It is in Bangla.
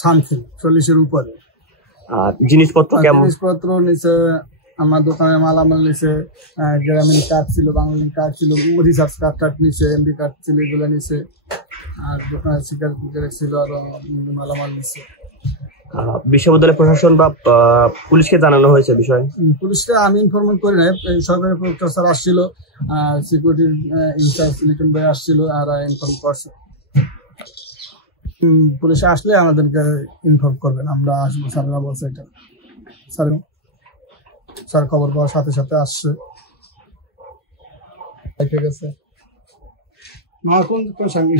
সামথিং 40-এর উপরে। জিনিসপত্র নিচে আমার দোকানের মালামাল নিচে, গ্রামীণ কার্ড ছিল, বাংলালিন কার্ড ছিল, রিচার্জ কার্ড নিচে, এমবি কার্ড ছিল, এগুলো নিচে। আর দোকানে সিগারেট ছিল, আরো মালামাল নিচে। বিশ্ববিদ্যালয় প্রশাসন বা পুলিশকে জানানো হয়েছে বিষয়? পুলিশকে আমি ইনফরমেশন করি নাই। সরকারি প্রক্টর স্যার আসছিল, সিকিউরিটির ইনচার্জ লিটন ভাই আসছিল, আর ইনফর্ম করছে। পুলিশে আসলে আমাদেরকে ইনফর্ম করবেন, আমরা আসবো। স্যাররা বলছে এটা। স্যার খবর পাওয়ার সাথে সাথে আসছে। ঠিক আছে, মা কোন সঙ্গে